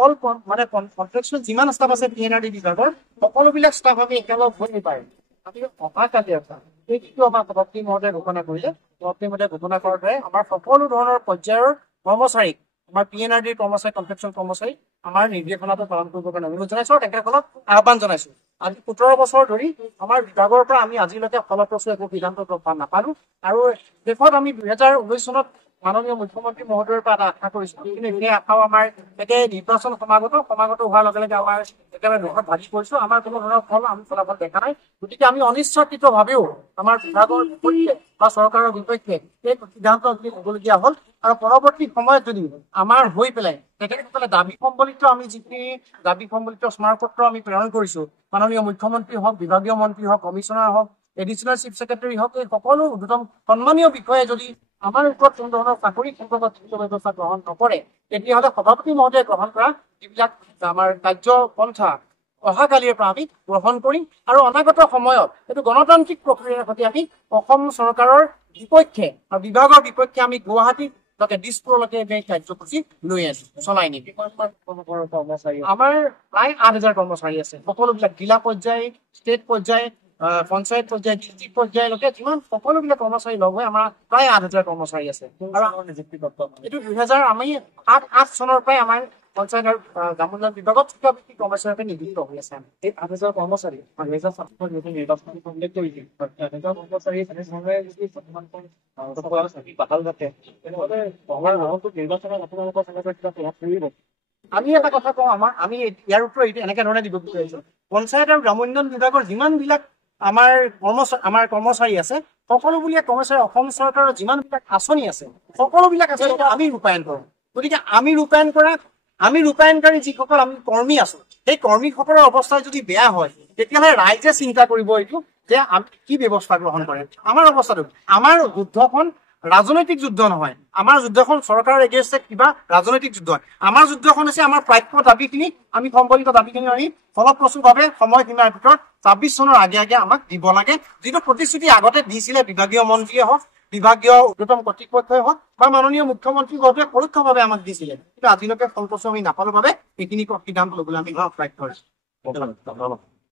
All মানে contractual যিমান staff আছে PNRD বিভাগৰ সকলোবিলাক ষ্টাফ আমি একেলগ হৈ পাৰিম। আমি অহাকালি এই যিটো আমাৰ সভাপতি মহোদয়ে ঘোষণা কৰিলে, সভাপতি মহোদয়ে ঘোষণা কৰাৰ দৰে আমাৰ সকলো ধৰণৰ পৰ্যায়ৰ কৰ্মচাৰীক আমাৰ PNRD কৰ্মচাৰী কন্ট্ৰেকচুৱেল কৰ্মচাৰী আমাৰ নিৰ্দেশনাটো পালন কৰিবৰ কাৰণে অনুৰোধ জনাইছো আৰু তেখেতসকলক আহ্বান জনাইছো। আজি 17 বছৰ ধৰি আমাৰ বিভাগৰ পৰা আমি আজিলৈকে ফলপ্ৰসূ একো সিদ্ধান্ত নাপালো আৰু দেশত আমি 2019 চনত মাননীয় মুখ্যমন্ত্ৰী মহোদয়ৰ পৰা এটা আশা কৰিছো, কিন্তু সেই আশাও আমাৰ এতিয়া নিৰ্বাচন সমাগত হোৱাৰ লগে লগে আমাৰ একেবাৰে দুখত ভাগি পৰিছো। আমাৰ কোনো ধৰণৰ ফলাফল দেখা নাই। গতিকে আমি অনিশ্চিত ভাৱেও আমাৰ বিভাগৰ বিপক্ষে বা চৰকাৰৰ বিপক্ষে এই সিদ্ধান্ত ল'বলগীয়া হ'ল আৰু পৰৱৰ্তী সময়ত যদি আমাৰ হৈ পেলাই তেখেতসকলে দাবী সম্বলিত আমি যিখিনি দাবী সম্বলিত স্মাৰকপত্ৰ আমি প্ৰেৰণ কৰিছো, মাননীয় মুখ্যমন্ত্ৰী হওক, বিভাগীয় মন্ত্ৰী হওক, কমিশনাৰ হওক, এডিচনেল চিফ ছেক্ৰেটাৰী হওক, এই সকলো ঊৰ্ধ্বতম সন্মানীয় বিষয়ে যদি আমাৰ ওপৰত কোনো ধৰণৰ চাকৰি সম্পৰ্কত ব্যৱস্থা গ্ৰহণ নকৰে, তেতিয়াহ'লে সভাপতি মহোদয়ে গ্ৰহণ কৰা যিবিলাক আমাৰ কাৰ্যপন্থা অহাকালিৰ পৰা আমি গ্ৰহণ কৰিম আৰু অনাগত সময়ত এইটো গণতান্ত্ৰিক প্ৰক্ৰিয়াৰ সৈতে আমি অসম চৰকাৰৰ বিপক্ষে বা বিভাগৰ বিপক্ষে আমি গুৱাহাটীলৈকে দিছপুৰলৈকে এই কাৰ্যসূচী লৈ আছো, চলাই নিম। আমাৰ প্ৰায় 8,000 কৰ্মচাৰী আছে। সকলোবিলাক জিলা পৰ্যায়, ষ্টেট পৰ্যায়, পঞ্চায়ত পৰ্যায়, ডিষ্ট্ৰিক্ট পৰ্যায়লৈকে যিমান সকলোবিলাক কৰ্মচাৰী লগ হৈ আমাৰ প্ৰায় 8,000 কৰ্মচাৰী আছে। আৰু নিযুক্তিপ্ৰাপ্ত এইটো 2000 আমি 8 চনৰ পৰাই আমাৰ পঞ্চায়ত আৰু গ্ৰামোন্নয়ন বিভাগত শিক্ষাবৃত্তি কৰ্মচাৰী নিযুক্ত হৈ আছে। এই 8,000 কৰ্মচাৰী 2007 চনত নিৰ্বাচন কমপ্লিট কৰিছিল। 8,000 কৰ্মচাৰী এনেধৰণে যদি বাহাল থাকে তেনেহ'লে অহাৰ আগন্তুক নিৰ্বাচনত আপোনালোকৰ সংগঠনৰ কিবা প্ৰভাৱ পৰিব? আমি এটা কথা কওঁ, আমি ইয়াৰ ওপৰত এনেকে ধৰণে দিব বিচাৰিছো, পঞ্চায়ত আৰু গ্ৰামোন্নয়ন বিভাগৰ যিমানবিলাক আমাৰ কৰ্মচাৰী আছে, সকলোবিলাক কৰ্মচাৰী অসম চৰকাৰৰ যিমানবিলাক আঁচনি আছে সকলোবিলাক আঁচনি আমি ৰূপায়ণ কৰোঁ। গতিকে আমি ৰূপায়ণকাৰী যিসকল আমি কৰ্মী আছো, সেই কৰ্মীসকলৰ অৱস্থা যদি বেয়া হয় তেতিয়াহ'লে ৰাইজে চিন্তা কৰিব এইটো যে আমি কি ব্যৱস্থা গ্ৰহণ কৰে। আমাৰ অৱস্থাটো, আমাৰ যুদ্ধখন ৰাজনৈতিক যুদ্ধ নহয়, আমাৰ যুদ্ধখন চৰকাৰৰ এগেইনষ্টে কিবা ৰাজনৈতিক যুদ্ধ হয়। আমাৰ যুদ্ধখন হৈছে আমাৰ প্ৰাপ্য দাবীখিনি, আমি সম্বলিত দাবীখিনি আমি ফলপ্ৰসূভাৱে সময়সীমাৰ ভিতৰত 26 চনৰ আগে আগে আমাক দিব লাগে, যিটো প্ৰতিশ্ৰুতি আগতে দিছিলে বিভাগীয় মন্ত্ৰীয়ে হওক, বিভাগীয় ঊৰ্ধ্বতম কৰ্তৃপক্ষই হওক বা মাননীয় মুখ্যমন্ত্ৰী মহোদয়ে পৰোক্ষভাৱে আমাক দিছিলে, কিন্তু আজিলৈকে ফলপ্ৰসূ আমি নাপালো বাবে এইখিনি সিদ্ধান্ত ল'বলৈ আমি বাধ্য হৈছো।